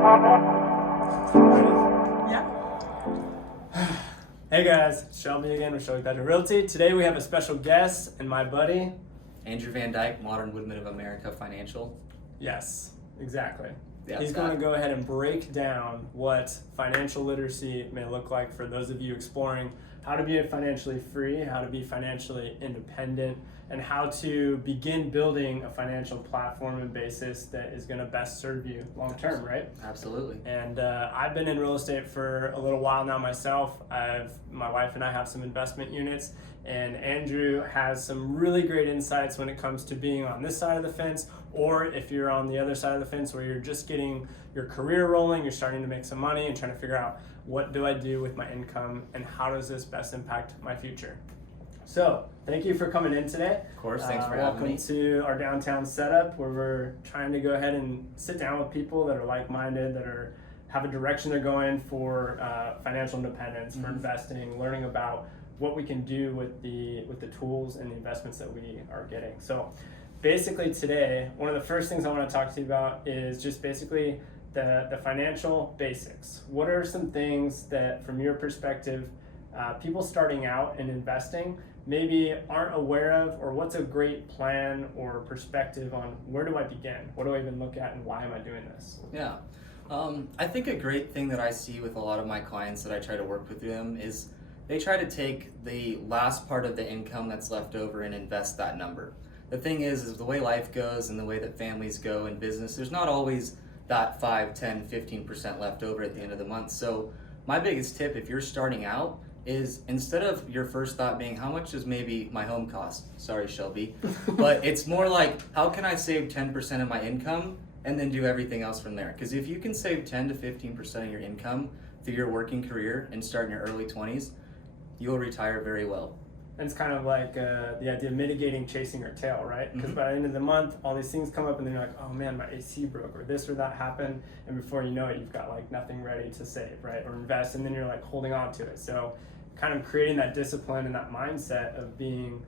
Hey guys, it's Shelby again with Shelby Better Realty. Today we have a special guest and my buddy. Andrew Van Dyke, modern Woodmen of America Financial. Yes, exactly. Yeah, He's going to go ahead and break down what financial literacy may look like for those of you exploring how to be financially free, how to be financially independent, and how to begin building a financial platform and basis that is going to best serve you long term, right? Absolutely. And I've been in real estate for a little while now myself. My wife and I have some investment units, and Andrew has some really great insights when it comes to being on this side of the fence, or if you're on the other side of the fence where you're just getting your career rolling, you're starting to make some money and trying to figure out what do I do with my income and how does this best impact my future. So, thank you for coming in today. Of course, thanks for having me. Welcome to our downtown setup where we're trying to go ahead and sit down with people that are like-minded, that have a direction they're going for financial independence, for investing, learning about what we can do with the tools and the investments that we are getting. So, basically today, one of the first things I want to talk to you about is just basically the financial basics. What are some things that, from your perspective, people starting out in investing maybe aren't aware of, or what's a great plan or perspective on where do I begin? What do I even look at, and why am I doing this? Yeah. I think a great thing that I see with a lot of my clients that I try to work with them is they try to take the last part of the income that's left over and invest that number. The thing is the way life goes and the way that families go in business, there's not always that 5, 10, 15% left over at the end of the month. So my biggest tip if you're starting out is instead of your first thought being how much does maybe my home cost? Sorry, Shelby. But it's more like how can I save 10% of my income and then do everything else from there? Because if you can save 10 to 15% of your income through your working career and start in your early 20s, you'll retire very well. And it's kind of like the idea of mitigating chasing your tail, right? Because by the end of the month, all these things come up and then you're like, oh man, my AC broke, or this or that happened. And before you know it, you've got like nothing ready to save, right? Or invest, and then you're like holding on to it. So kind of creating that discipline and that mindset of being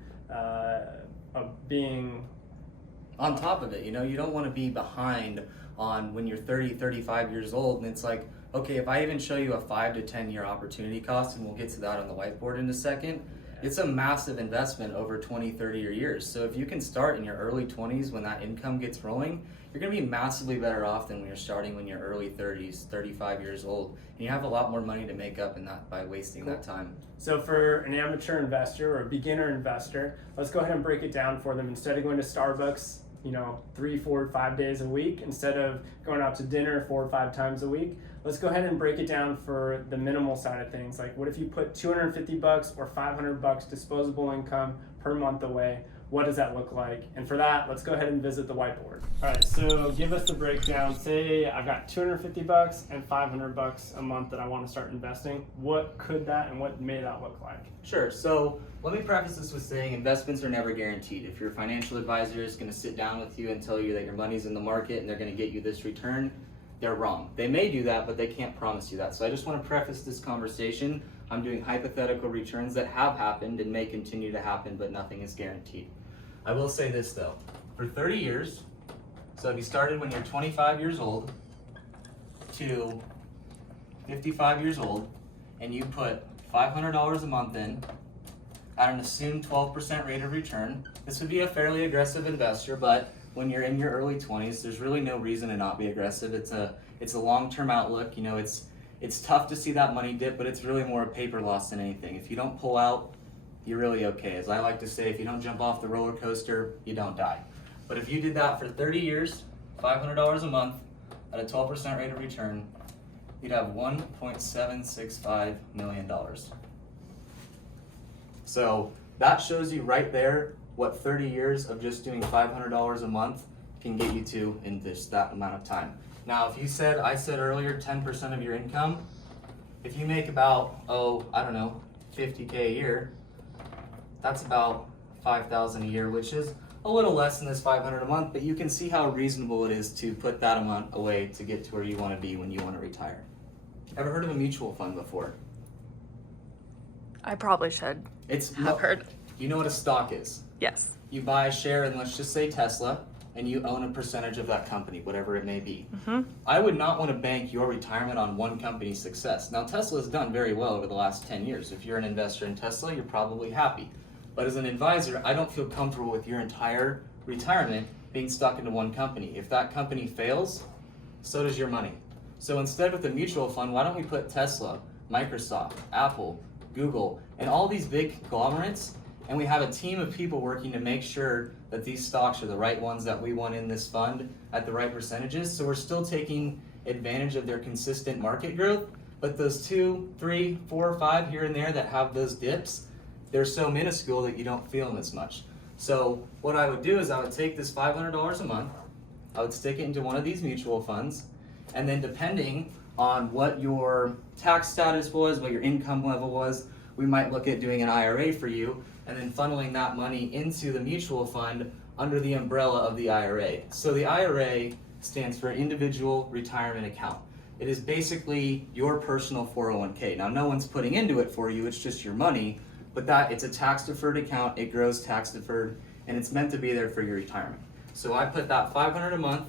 on top of it. You know, you don't want to be behind on when you're 30, 35 years old and it's like, okay, if I even show you a 5 to 10 year opportunity cost, and we'll get to that on the whiteboard in a second, it's a massive investment over 20, 30 years. So if you can start in your early 20s when that income gets rolling, you're going to be massively better off than when you're starting when you're early 30s, 35 years old. And you have a lot more money to make up in that by wasting that time. So for an amateur investor or a beginner investor, let's go ahead and break it down for them. Instead of going to Starbucks, 3, 4, 5 days a week, instead of going out to dinner 4 or 5 times a week, let's go ahead and break it down for the minimal side of things. Like, what if you put $250 or $500 disposable income per month away? What does that look like? And for that, let's go ahead and visit the whiteboard. All right, so give us the breakdown. Say I've got $250 and $500 a month that I want to start investing. What could that and what may that look like? Sure. So let me preface this with saying investments are never guaranteed. If your financial advisor is going to sit down with you and tell you that your money's in the market and they're going to get you this return, they're wrong. They may do that, but they can't promise you that. So I just want to preface this conversation. I'm doing hypothetical returns that have happened and may continue to happen, but nothing is guaranteed. I will say this though, for 30 years, so if you started when you're 25 years old to 55 years old, and you put $500 a month in at an assumed 12% rate of return, this would be a fairly aggressive investor, but when you're in your early 20s, there's really no reason to not be aggressive. It's a long-term outlook. It's tough to see that money dip, but it's really more a paper loss than anything. If you don't pull out, you're really okay. As I like to say, if you don't jump off the roller coaster, you don't die. But if you did that for 30 years, $500 a month at a 12% rate of return, you'd have $1.765 million. So that shows you right there what 30 years of just doing $500 a month can get you to in that amount of time. Now, if I said earlier 10% of your income, if you make about, $50K a year, that's about $5,000 a year, which is a little less than this $500 a month, but you can see how reasonable it is to put that amount away to get to where you want to be when you want to retire. Ever heard of a mutual fund before? I probably should have heard. You know what a stock is? Yes. You buy a share in, let's just say Tesla, and you own a percentage of that company, whatever it may be. I would not want to bank your retirement on one company's success. Now, Tesla has done very well over the last 10 years. If you're an investor in Tesla, you're probably happy. But as an advisor, I don't feel comfortable with your entire retirement being stuck into one company. If that company fails, so does your money. So instead with a mutual fund, why don't we put Tesla, Microsoft, Apple, Google, and all these big conglomerates, and we have a team of people working to make sure that these stocks are the right ones that we want in this fund at the right percentages. So we're still taking advantage of their consistent market growth, but those 2, 3, 4, 5 here and there that have those dips, they're so minuscule that you don't feel them as much. So what I would do is I would take this $500 a month, I would stick it into one of these mutual funds, and then depending on what your tax status was, what your income level was, we might look at doing an IRA for you, and then funneling that money into the mutual fund under the umbrella of the IRA. So the IRA stands for Individual Retirement Account. It is basically your personal 401k. Now, no one's putting into it for you, it's just your money, but it's a tax-deferred account, it grows tax-deferred, and it's meant to be there for your retirement. So I put that $500 a month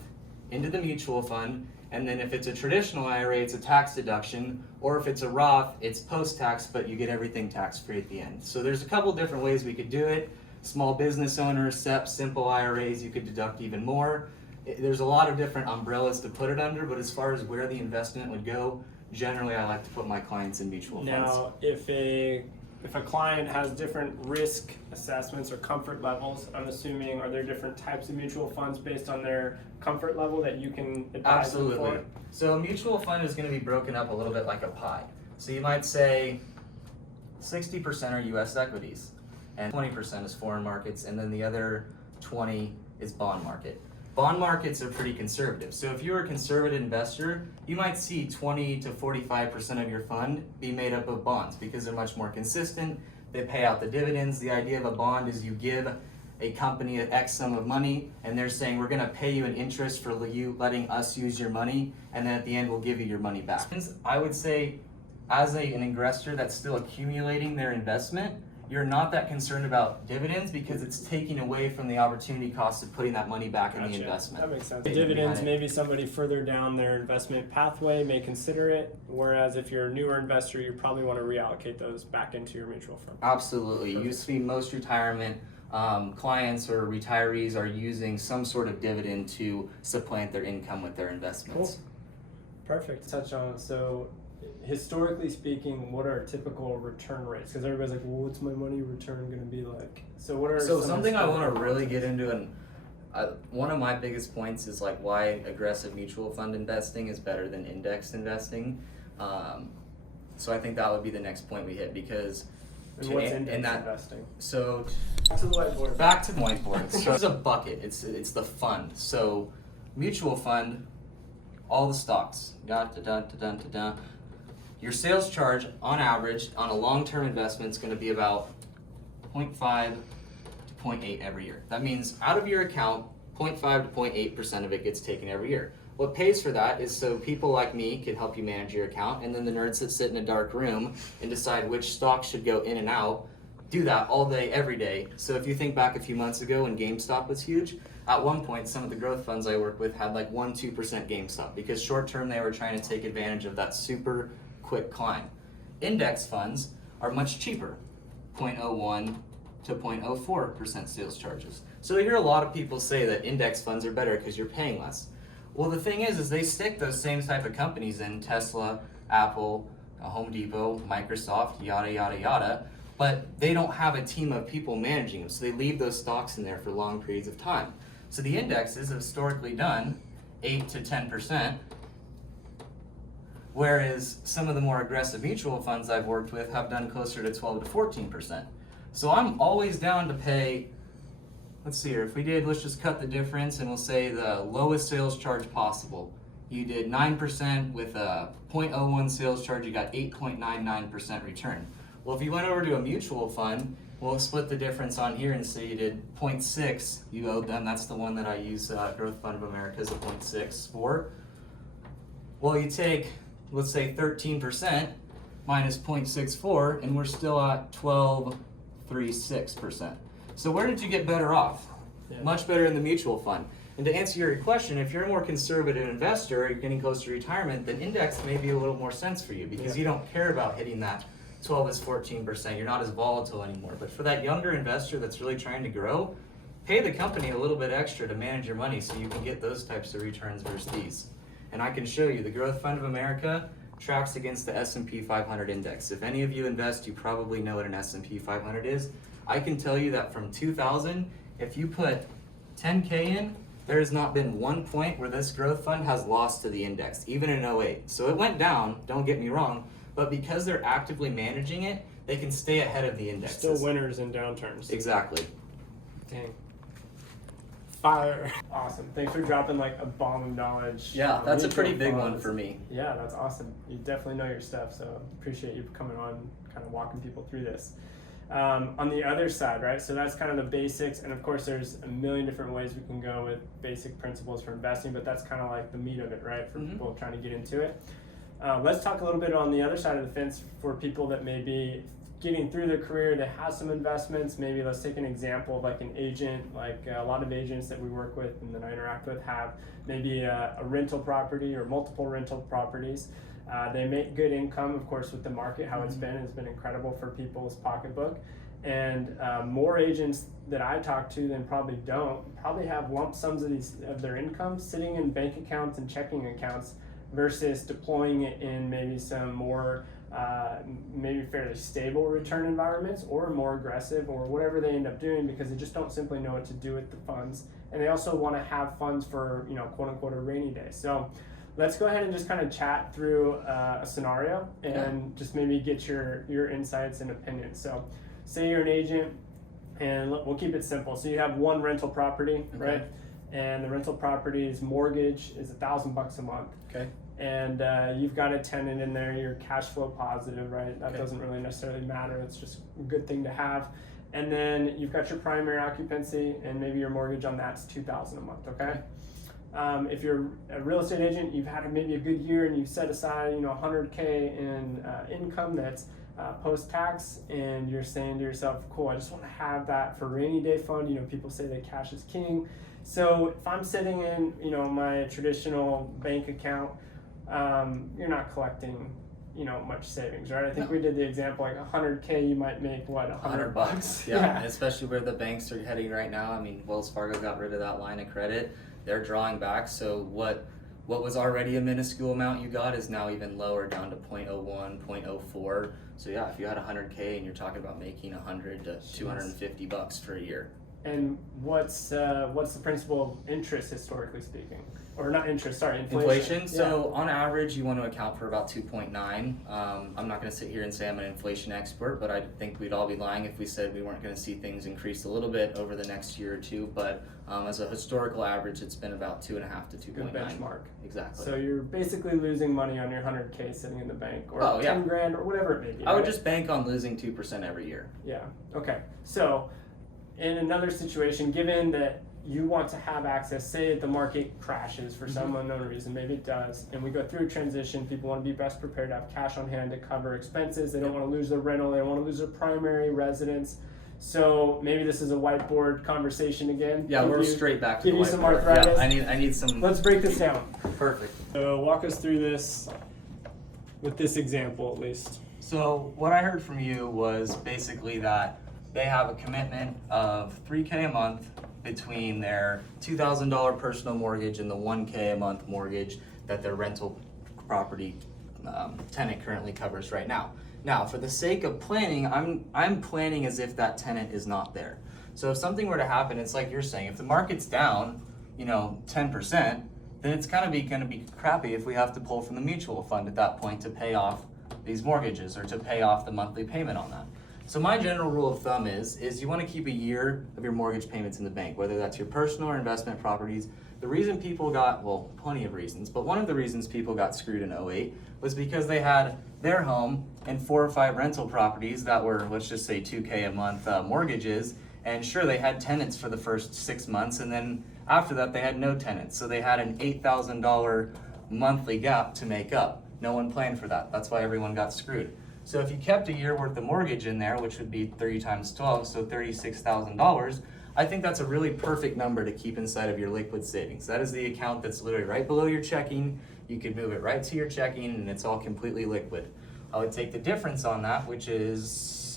into the mutual fund, and then if it's a traditional IRA, it's a tax deduction, or if it's a Roth, it's post-tax, but you get everything tax-free at the end. So there's a couple different ways we could do it. Small business owners, SEP, simple IRAs, you could deduct even more. There's a lot of different umbrellas to put it under, but as far as where the investment would go, generally I like to put my clients in mutual funds. Now, if a client has different risk assessments or comfort levels, I'm assuming, are there different types of mutual funds based on their comfort level that you can advise them for? Absolutely. So a mutual fund is going to be broken up a little bit like a pie. So you might say 60% are US equities, and 20% is foreign markets, and then the other 20 is bond market. Bond markets are pretty conservative. So if you're a conservative investor, you might see 20 to 45% of your fund be made up of bonds because they're much more consistent. They pay out the dividends. The idea of a bond is you give a company an X sum of money, and they're saying, we're gonna pay you an interest for you letting us use your money, and then at the end, we'll give you your money back. I would say, as an investor that's still accumulating their investment, you're not that concerned about dividends because it's taking away from the opportunity cost of putting that money back in the investment. That makes sense. The dividends, maybe somebody further down their investment pathway may consider it, whereas if you're a newer investor, you probably want to reallocate those back into your mutual fund. Absolutely. You see most retirement clients or retirees are using some sort of dividend to supplant their income with their investments. Cool. Perfect. Touch on it. So, historically speaking, what are typical return rates? Because everybody's like, well, what's my money return going to be like? So what are something I want to really get into, and one of my biggest points is like why aggressive mutual fund investing is better than index investing. So I think that would be the next point we hit because what's index investing? So back to the whiteboard. Back to the whiteboard. So it's a bucket. It's the fund. So mutual fund, all the stocks. Your sales charge, on average, on a long-term investment is going to be about 0.5 to 0.8 every year. That means out of your account, 0.5 to 0.8% of it gets taken every year. What pays for that is so people like me can help you manage your account, and then the nerds that sit in a dark room and decide which stocks should go in and out, do that all day, every day. So if you think back a few months ago when GameStop was huge, at one point some of the growth funds I work with had like 1-2% GameStop because short-term they were trying to take advantage of that super quick climb. Index funds are much cheaper, 0.01 to 0.04% sales charges. So I hear a lot of people say that index funds are better because you're paying less. Well, the thing is they stick those same type of companies in, Tesla, Apple, Home Depot, Microsoft, yada, yada, yada, but they don't have a team of people managing them, so they leave those stocks in there for long periods of time. So the indexes have historically done 8 to 10%, whereas some of the more aggressive mutual funds I've worked with have done closer to 12 to 14%. So I'm always down to pay, let's see here, let's just cut the difference and we'll say the lowest sales charge possible. You did 9% with a 0.01 sales charge, you got 8.99% return. Well, if you went over to a mutual fund, we'll split the difference on here and say you did 0.6, you owed them, that's the one that I use, Growth Fund of America is a 0.6 for. Well, you take, let's say 13% minus 0.64, and we're still at 12.36%. So where did you get better off? Yeah. Much better in the mutual fund. And to answer your question, if you're a more conservative investor, you're getting close to retirement, then index may be a little more sense for you because you don't care about hitting that 12 is 14%. You're not as volatile anymore. But for that younger investor that's really trying to grow, pay the company a little bit extra to manage your money so you can get those types of returns versus these. And I can show you the Growth Fund of America tracks against the S&P 500 index. If any of you invest, you probably know what an S&P 500 is. I can tell you that from 2000, if you put 10K in, there has not been one point where this growth fund has lost to the index, even in 08. So it went down, don't get me wrong, but because they're actively managing it, they can stay ahead of the indexes. Still winners in downturns. Exactly. Dang. Fire. Awesome. Thanks for dropping like a bomb of knowledge. Yeah, that's a Really pretty cool big funds. one for me. Yeah, that's awesome. You definitely know your stuff, so appreciate you coming on, kind of walking people through this. On the other side, right? So that's kind of the basics, and of course there's a million different ways we can go with basic principles for investing, but that's kind of like the meat of it, right? For people trying to get into it. Let's talk a little bit on the other side of the fence for people that may be getting through their career, they have some investments. Maybe let's take an example of like an agent, like a lot of agents that we work with and that I interact with have maybe a rental property or multiple rental properties. They make good income, of course, with the market, how it's been has been incredible for people's pocketbook. And more agents that I talk to than probably have lump sums of their income sitting in bank accounts and checking accounts versus deploying it in maybe some more maybe fairly stable return environments or more aggressive or whatever they end up doing, because they just don't simply know what to do with the funds. And they also want to have funds for, quote unquote, a rainy day. So let's go ahead and just kind of chat through a scenario and just maybe get your insights and opinions. So say you're an agent, and we'll keep it simple. So you have one rental property, right? And the rental property's mortgage is $1,000 a month. Okay. And you've got a tenant in there, you're cash flow positive, right? That doesn't really necessarily matter. It's just a good thing to have. And then you've got your primary occupancy, and maybe your mortgage on that's $2,000 a month, okay? If you're a real estate agent, you've had maybe a good year and you've set aside, $100K in income that's post-tax, and you're saying to yourself, cool, I just want to have that for rainy day fund. People say that cash is king. So if I'm sitting in, my traditional bank account, you're not collecting, much savings, right? I think we did the example, like 100K, you might make what, $100? Yeah, especially where the banks are heading right now. I mean, Wells Fargo got rid of that line of credit. They're drawing back. So what was already a minuscule amount you got is now even lower, down to 0.01, 0.04. So yeah, if you had 100K and you're talking about making 100 to 250 bucks for a year. And what's the principle of interest, historically speaking? Or not interest, sorry, inflation. Inflation. So on average, you want to account for about 2.9. I'm not going to sit here and say I'm an inflation expert, but I think we'd all be lying if we said we weren't going to see things increase a little bit over the next year or two. But as a historical average, it's been about 2.5 to 2.9. Good benchmark. Exactly. So you're basically losing money on your 100K sitting in the bank, or 10 grand, or whatever it may be. I would just bank on losing 2% every year. Yeah. Okay. So in another situation, given that you want to have access, say the market crashes for some unknown reason, maybe it does, and we go through a transition, people want to be best prepared to have cash on hand to cover expenses. They don't want to lose their rental, they don't want to lose their primary residence. So maybe this is a whiteboard conversation again. Yeah, we're straight back to the whiteboard. Give you some arthritis. Yeah, I need some. Let's break this down. Perfect. So walk us through this with this example at least. So what I heard from you was basically that they have a commitment of $3K a month between their $2,000 personal mortgage and the $1K a month mortgage that their rental property tenant currently covers right now. Now, for the sake of planning, I'm planning as if that tenant is not there. So if something were to happen, it's like you're saying, if the market's down, 10%, then it's kind of going to be crappy if we have to pull from the mutual fund at that point to pay off these mortgages or to pay off the monthly payment on that. So my general rule of thumb is you want to keep a year of your mortgage payments in the bank, whether that's your personal or investment properties. The reason people got, well, plenty of reasons, but one of the reasons people got screwed in 08 was because they had their home and 4 or 5 rental properties that were, let's just say, 2K a month mortgages. And sure, they had tenants for the first 6 months, and then after that, they had no tenants. So they had an $8,000 monthly gap to make up. No one planned for that. That's why everyone got screwed. So if you kept a year worth of mortgage in there, which would be 30 times 12, so $36,000, I think that's a really perfect number to keep inside of your liquid savings. That is the account that's literally right below your checking. You could move it right to your checking and it's all completely liquid. I would take the difference on that, which is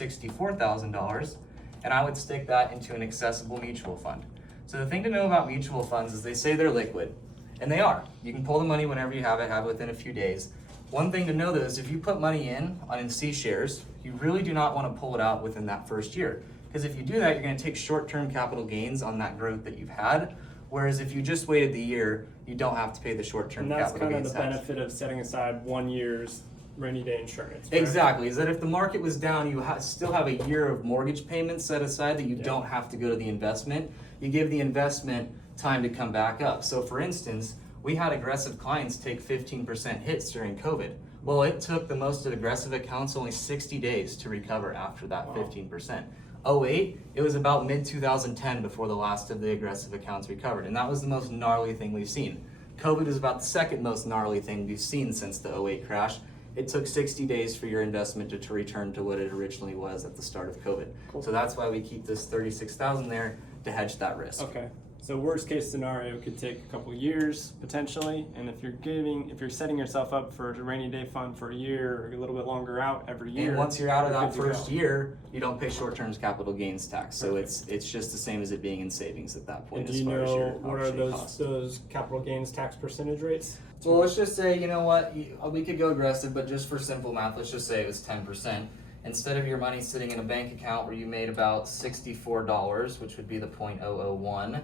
$64,000, and I would stick that into an accessible mutual fund. So the thing to know about mutual funds is they say they're liquid, and they are. You can pull the money whenever you have it within a few days. One thing to know though is if you put money in on C shares, you really do not want to pull it out within that first year. Because if you do that, you're going to take short-term capital gains on that growth that you've had. Whereas if you just waited the year, you don't have to pay the short-term capital gains tax. And that's kind of the benefit of setting aside 1 year's rainy day insurance. Right? Exactly, is that if the market was down, you still have a year of mortgage payments set aside that you don't have to go to the investment. You give the investment time to come back up. So for instance, we had aggressive clients take 15% hits during COVID. Well, it took the most aggressive accounts only 60 days to recover after that 15%. 08, it was about mid-2010 before the last of the aggressive accounts recovered. And that was the most gnarly thing we've seen. COVID is about the second most gnarly thing we've seen since the 08 crash. It took 60 days for your investment to return to what it originally was at the start of COVID. Cool. So that's why we keep this $36,000 there to hedge that risk. Okay. So worst case scenario could take a couple years potentially, and if you're setting yourself up for a rainy day fund for a year or a little bit longer out every year. And once you're out of that first year, you don't pay short-term capital gains tax. So it's just the same as it being in savings at that point. And do you know what are those capital gains tax percentage rates? Well, let's just say, you know what, we could go aggressive, but just for simple math, let's just say it was 10%. Instead of your money sitting in a bank account where you made about $64, which would be the 0.001,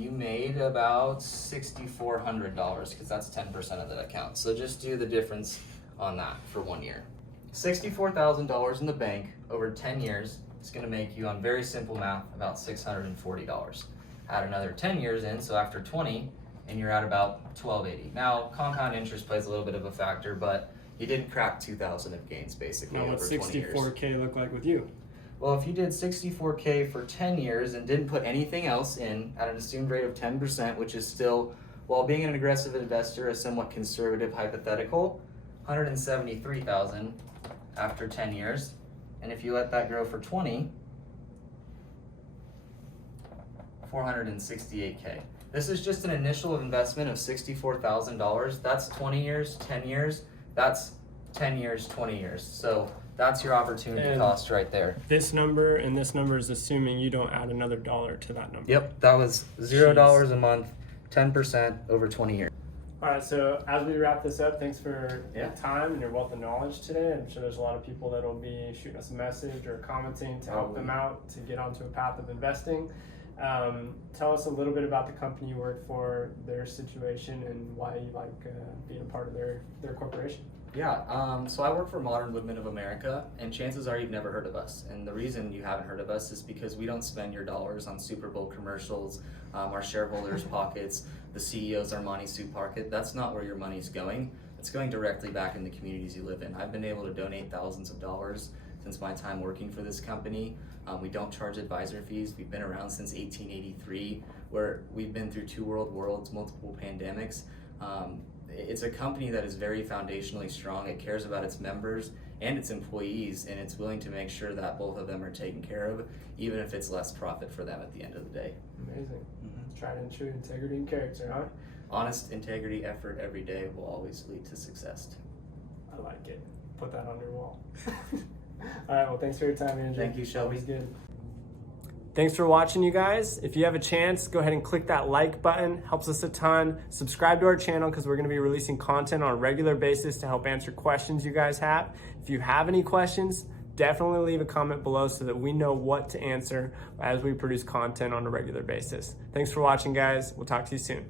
you made about $6,400 because that's 10% of that account. So just do the difference on that for 1 year. $64,000 in the bank over 10 years is going to make you, on very simple math, about $640. Add another 10 years in, so after 20, and you're at about $1,280. Now, compound interest plays a little bit of a factor, but you didn't crack 2,000 of gains basically over 20 years. Now, what's 64K look like with you? Well, if you did 64K for 10 years and didn't put anything else in at an assumed rate of 10%, which is still, while being an aggressive investor, a somewhat conservative hypothetical, 173,000 after 10 years. And if you let that grow for 20, 468K. This is just an initial investment of $64,000. That's 20 years, 10 years. That's 10 years, 20 years. So that's your opportunity cost right there. This number and this number is assuming you don't add another dollar to that number. Yep, that was $0 a month, 10% over 20 years. All right, so as we wrap this up, thanks for your time and your wealth of knowledge today. I'm sure there's a lot of people that will be shooting us a message or commenting to help them out to get onto a path of investing. Tell us a little bit about the company you work for, their situation, and why you like being a part of their corporation. Yeah, so I work for Modern Woodmen of America, and chances are you've never heard of us. And the reason you haven't heard of us is because we don't spend your dollars on Super Bowl commercials, our shareholders' pockets, the CEO's Armani suit pocket. That's not where your money's going. It's going directly back in the communities you live in. I've been able to donate thousands of dollars since my time working for this company. We don't charge advisor fees. We've been around since 1883, where we've been through 2 world wars, multiple pandemics. It's a company that is very foundationally strong. It cares about its members and its employees, and it's willing to make sure that both of them are taken care of, even if it's less profit for them at the end of the day. Amazing. Tried and true integrity and character, huh? Honest, integrity, effort every day will always lead to success. I like it. Put that on your wall. All right, well, thanks for your time, Andrew. Thank you, Shelby. Always good. Thanks for watching, you guys. If you have a chance, go ahead and click that like button. Helps us a ton. Subscribe to our channel because we're going to be releasing content on a regular basis to help answer questions you guys have. If you have any questions, definitely leave a comment below so that we know what to answer as we produce content on a regular basis. Thanks for watching, guys. We'll talk to you soon.